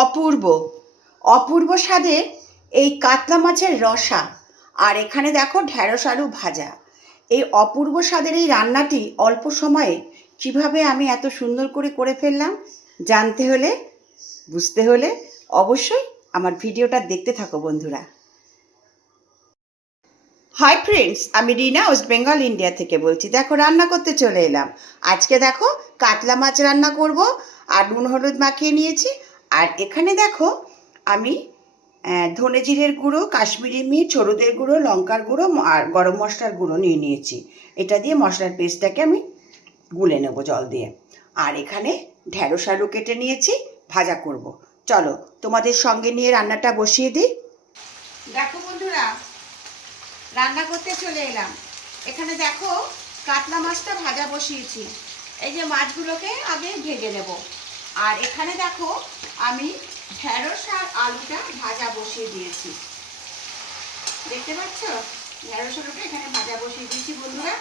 অপূর্ব অপূর্ব স্বাদের এই কাতলা মাছের রসা। আর এখানে দেখো ঢ্যাঁড়স আলু ভাজা। এই অপূর্ব স্বাদের এই রান্নাটি অল্প সময়ে কিভাবে আমি এত সুন্দর করে ফেললাম জানতে হলে, বুঝতে হলে অবশ্যই আমার ভিডিওটা দেখতে থাকো বন্ধুরা। হাই ফ্রেন্ডস, আমি রিনা, ওয়েস্ট বেঙ্গল ইন্ডিয়া থেকে বলছি। দেখো রান্না করতে চলে এলাম। আজকে দেখো কাতলা মাছ রান্না করব। আর নুন হলুদ মাখিয়ে নিয়েছি। আর এখানে দেখো আমি ধনে জিরের গুঁড়ো, কাশ্মীরি মির্চ, হলুদের গুঁড়ো, লঙ্কার গুঁড়ো আর গরম মশলার গুঁড়ো নিয়ে নিয়েছি। এটা দিয়ে মশলার পেস্টটাকে আমি গুলে নেব জল দিয়ে। আর এখানে ঢ্যাঁড়স আলু কেটে নিয়েছি, ভাজা করব। চলো তোমাদের সঙ্গে নিয়ে রান্নাটা বসিয়ে দিই। দেখো বন্ধুরা, রান্না করতে চলে এলাম। এখানে দেখো কাতলা মাছটা ভাজা বসিয়েছি। এই যে মাছগুলোকে আগে ভেজে নেব। আর এখানে দেখো আমি ঢ্যাঁড়স আর আলুটা ভাজা বসিয়ে দিয়েছি। দেখতে পাচ্ছ ঢ্যাঁড়স আলুটা এখানে ভাজা বসিয়ে দিয়েছি বন্ধুরা।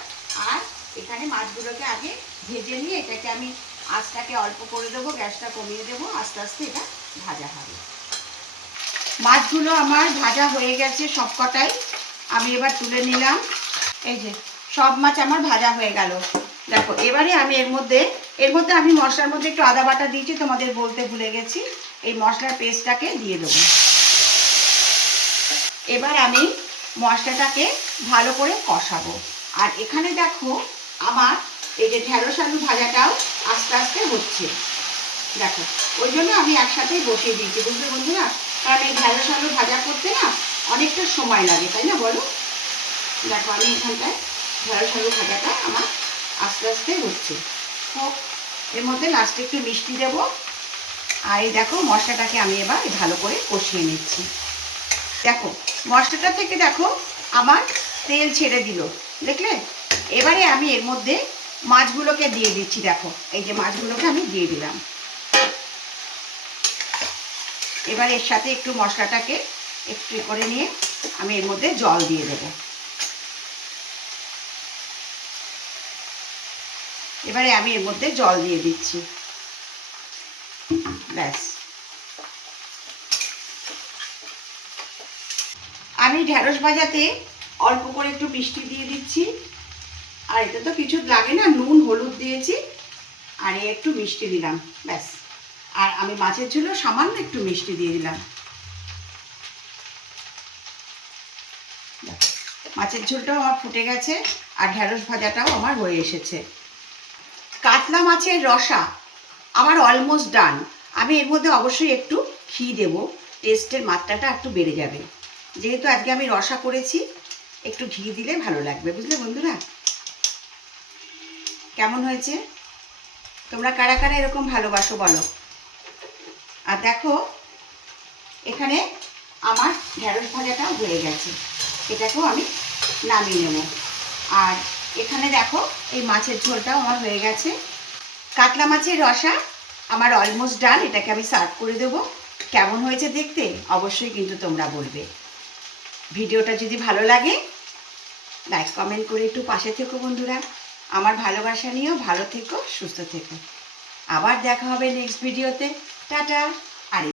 আর এখানে মাছগুলোকে আগে ভেজে নিয়ে এটাকে আমি আঁচটাকে অল্প করে দেবো, গ্যাসটা কমিয়ে দেবো, আস্তে আস্তে এটা ভাজা হবে। মাছগুলো আমার ভাজা হয়ে গেছে সব কটাই। আমি এবার তুলে নিলাম। এই যে সব মাছ আমার ভাজা হয়ে গেল। দেখো এবারে আমি এর মধ্যে আমি মশলার মধ্যে একটু আদা বাটা দিয়েছি, তোমাদের বলতে ভুলে গেছি। এই মশলার পেস্টটাকে দিয়ে দেবো। এবার আমি মশলাটাকে ভালো করে কষাবো। আর এখানে দেখো আমার এই যে ঢ্যাঁড়স আলু ভাজাটাও আস্তে আস্তে হচ্ছে। দেখো ওই জন্য আমি একসাথেই বসিয়ে দিয়েছি, বুঝলে বন্ধুরা। কারণ এই ঢ্যাঁড়স আলু ভাজা করতে না অনেকটা সময় লাগে, তাই না বলো। দেখো আমি এখানটায় ঢ্যাঁড়স আলু ভাজাটা আমার আস্তে আস্তে হচ্ছে। হোক, এর মধ্যে লাস্টে একটু মিষ্টি দেবো। আর এই দেখো মশলাটাকে আমি এবার ভালো করে কষিয়ে নিচ্ছি। দেখো মশলাটা থেকে দেখো আমার তেল ছেড়ে দিল, দেখলে। এবারে আমি এর মধ্যে মাছগুলোকে দিয়ে দিচ্ছি। দেখো এই যে মাছগুলোকে আমি দিয়ে দিলাম। এবার এর সাথে একটু মশলাটাকে একটু করে নিয়ে আমি এর মধ্যে জল দিয়ে দেবো। এবারে আমি এর মধ্যে জল দিয়ে দিচ্ছি। ব্যাস, আমি ঢ্যাঁড়স ভাজাতে অল্প করে একটু মিষ্টি দিয়ে দিচ্ছি। আর এটা তো কিছু লাগে না, নুন হলুদ দিয়েছি আর একটু মিষ্টি দিলাম, ব্যাস। আর আমি মাছের ঝোলেও সামান্য একটু মিষ্টি দিয়ে দিলাম। মাছের ঝোলটাও আমার ফুটে গেছে আর ঢ্যাঁড়স ভাজাটাও আমার হয়ে এসেছে। কাতলা মাছের রসা আমার অলমোস্ট ডান। আমি এর মধ্যে অবশ্যই একটু ঘি দেবো, টেস্টের মাত্রাটা একটু বেড়ে যাবে। যেহেতু আজকে আমি রসা করেছি, একটু ঘি দিলে ভালো লাগবে, বুঝলে বন্ধুরা। কেমন হয়েছে? তোমরা কারা কারা এরকম ভালোবাসো বলো। আর দেখো এখানে আমার ঢ্যাঁড়স ভাজাটাও হয়ে গেছে, এটাকেও আমি নামিয়ে নেব। আর এখানে দেখো এই মাছের ঝোলটাও আমার হয়ে গেছে। কাতলা মাছের রসা আমার অলমোস্ট ডান। এটাকে আমি সার্ভ করে দেবো। কেমন হয়েছে দেখতে অবশ্যই কিন্তু তোমরা বলবে। ভিডিওটা যদি ভালো লাগে লাইক কমেন্ট করে একটু পাশে থেকো বন্ধুরা। আমার ভালোবাসা নিয়েও ভালো থেকো, সুস্থ থেকো। আবার দেখা হবে নেক্সট ভিডিওতে। টাটা।